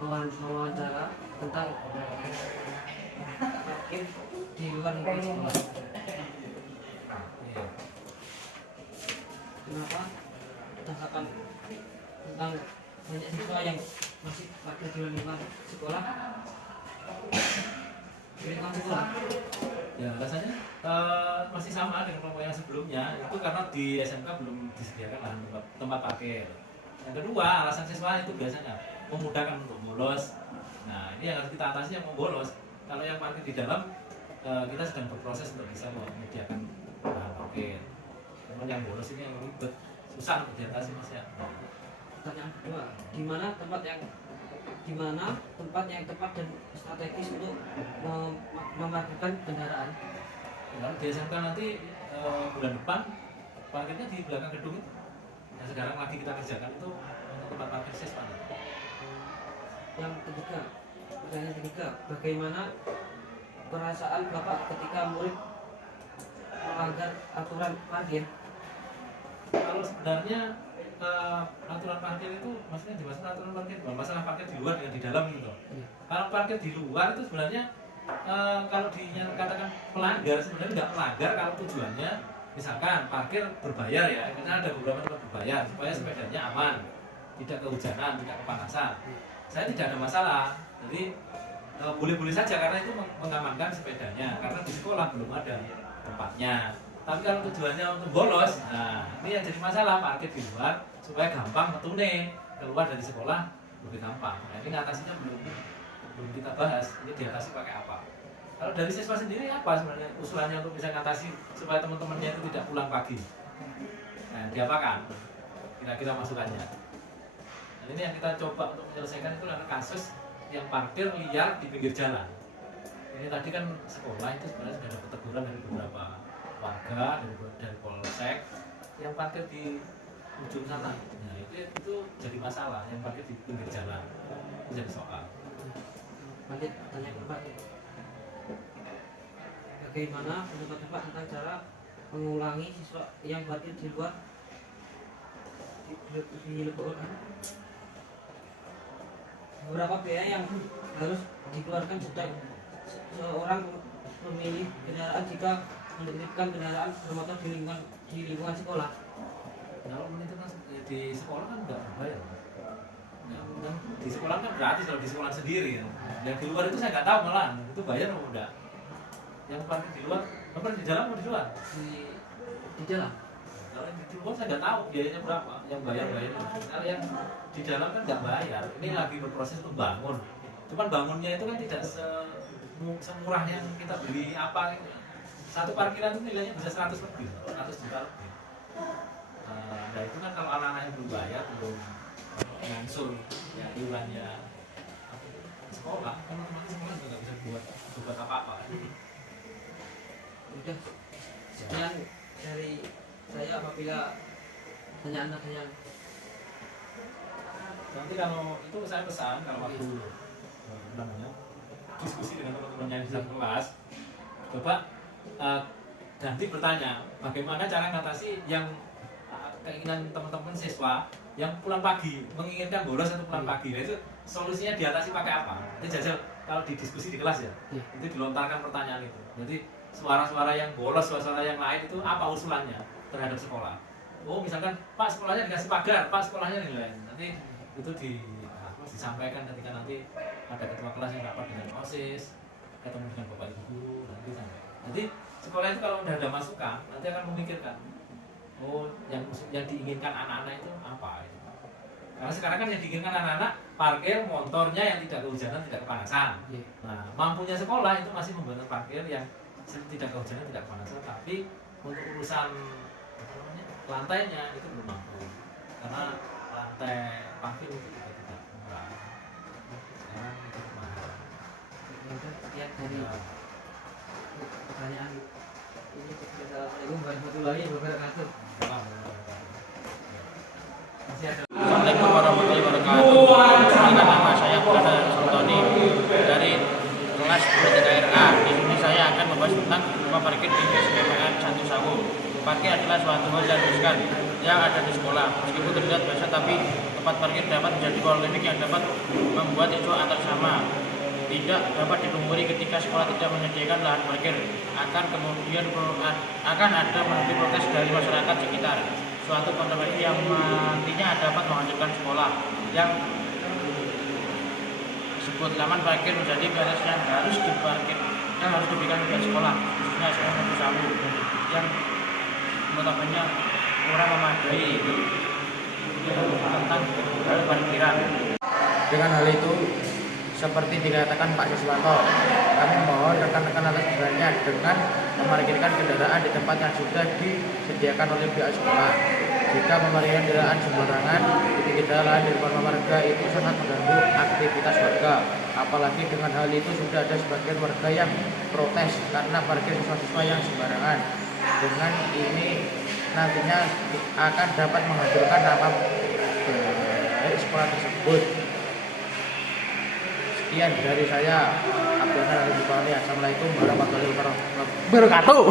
mewawancara tentang parkir di luar lingkungan sekolah. Kenapa tanggapan tentang banyak siswa yang masih parkir di luar lingkungan sekolah? Lingkungan sekolah. Ya rasanya masih sama dengan kelompok yang sebelumnya, itu karena di SMK belum disediakan lahan tempat parkir. Yang kedua, alasan siswa itu biasanya memudahkan untuk bolos. Nah ini yang harus kita atasi, yang mau bolos. Kalau yang parkir di dalam, kita sedang berproses untuk bisa menyediakan lahan parkir. Namun yang bolos ini yang ribet, susah untuk diatasi Mas ya. Pertanyaan kedua, di mana tempat yang tepat dan strategis untuk memarkirkan kendaraan? Kalau di SMK nanti bulan depan parkirnya di belakang gedung itu. Yang sekarang lagi kita kerjakan itu untuk tempat parkir siswa. Yang ketiga, pertanyaan ketiga, bagaimana perasaan Bapak ketika murid melanggar aturan parkir? Kalau sebenarnya aturan parkir itu maksudnya dimaksud aturan parkir bukan masalah parkir di luar dan di dalam gitu. Kalau parkir di luar itu sebenarnya kalau dikatakan melanggar, sebenarnya nggak melanggar kalau tujuannya misalkan parkir berbayar ya, karena ada beberapa tempat berbayar supaya sepedanya aman, tidak kehujanan, tidak kepanasan. Saya tidak ada masalah, jadi boleh-boleh saja karena itu mengamankan sepedanya, karena di sekolah belum ada tempatnya. Tapi kalau tujuannya untuk bolos, nah ini yang jadi masalah, parkir di luar supaya gampang metune keluar dari sekolah lebih gampang. Nah ini ngatasinya belum kita bahas, ini diatasi pakai apa. Kalau dari siswa sendiri apa sebenarnya usulannya untuk bisa ngatasi supaya teman-temannya itu tidak pulang pagi? Nah diapakan? Kira-kira masukannya. Dan ini yang kita coba untuk menyelesaikan itu adalah kasus yang parkir liar di pinggir jalan. Ini tadi kan sekolah itu sebenarnya sudah ada teguran dari beberapa warga, dari polsek yang parkir di ujung sana. Nah itu jadi masalah, yang parkir di pinggir jalan itu jadi soal. Lanjut tanya keempat, bagaimana pendapat Bapak tentang cara mengulangi siswa yang parkir di luar di Lebanon? Beberapa biaya yang harus dikeluarkan seorang pemilik kendaraan jika menitipkan kendaraan bermotor di lingkungan sekolah. Kalau menitipkan di sekolah kan nggak berbayar. Di sekolah kan gratis kalau di sekolah sendiri. Yang di luar itu saya nggak tahu malah itu bayar atau enggak. Yang parkir di luar, apa di dalam atau di luar? Di dalam. Kalau yang di luar saya nggak tahu biayanya berapa. Yang bayar. Kalau yang di dalam kan nggak bayar. Ini lagi berproses untuk bangun. Cuman bangunnya itu kan tidak semurah yang kita beli apa gitu. Satu parkiran itu nilainya bisa 100 lebih, 100 juta lebih. Nah itu kan kalau anak-anak yang belum bayar, belum ngangsur ya iurannya sekolah, kan otomatis sekolah juga nggak bisa buat apa-apa. Udah sekian dari saya, apabila pertanyaan-pertanyaan. Nanti kalau itu saya pesan kalau waktu namanya diskusi dengan teman-teman yang di satu kelas, coba ganti bertanya bagaimana cara mengatasi yang keinginan teman-teman siswa yang pulang pagi, menginginkan bolos atau pulang pagi. Nah, itu solusinya diatasi pakai apa? Itu jajal kalau didiskusi di kelas ya, itu dilontarkan pertanyaan itu. Jadi suara-suara yang bolos, suara-suara yang lain itu apa usulannya terhadap sekolah? Oh misalkan Pak sekolahnya dikasih pagar, Pak sekolahnya nilai. Nanti itu disampaikan ketika nanti ada ketua kelas yang rapat dengan OSIS, ketemu dengan bapak ibu guru, nanti sampai. Jadi sekolah itu kalau sudah ada masukan, nanti akan memikirkan, oh yang diinginkan anak-anak itu apa itu. Karena sekarang kan yang diinginkan anak-anak parkir motornya yang tidak kehujanan, tidak kepanasan. Nah, mampunya sekolah itu masih membangun parkir yang tidak kehujanan, tidak kepanasan, tapi untuk urusan lantainya itu belum mampu. Karena lantai parkir itu juga tidak murah. Sekarang itu mahal. Sekian dari pertanyaan ini. Assalamualaikum warahmatullahi wabarakatuh. Assalamualaikum warahmatullahi wabarakatuh. Nama saya Purana Sultoni dari kelas 3RA. Di sini saya akan membahas tentang rumah parkir di SPPN Santi Sawu. parkir adalah suatu hal yang riskan yang ada di sekolah. Meskipun terlihat biasa, tapi tempat parkir dapat menjadi polemik yang dapat membuat siswa antar sama tidak dapat dipungkiri ketika sekolah tidak menyediakan lahan parkir akan ada menuju protes dari masyarakat sekitar. Suatu konsekuensi yang nantinya dapat menghancurkan sekolah yang disebut laman parkir menjadi garis yang harus diberikan kepada sekolah, khususnya sekolah Negeri Sawu yang notabene kurang memadai tentang hal parkiran. Dengan hal itu, seperti dikatakan Pak Siswanto, kami mohon rekan-rekan atas dasarnya dengan memarkirkan kendaraan di tempat yang sudah disediakan oleh pihak sekolah. Jika memarkirkan kendaraan sembarangan di pinggir jalan di depan warga itu sangat mengganggu aktivitas warga. Apalagi dengan hal itu sudah ada sebagian warga yang protes karena parkir siswa-siswa yang sembarangan. Dengan ini nantinya akan dapat menghancurkan nama baik sekolah tersebut. Sekian dari saya, Abdul Assalamualaikum warahmatullahi wabarakatuh.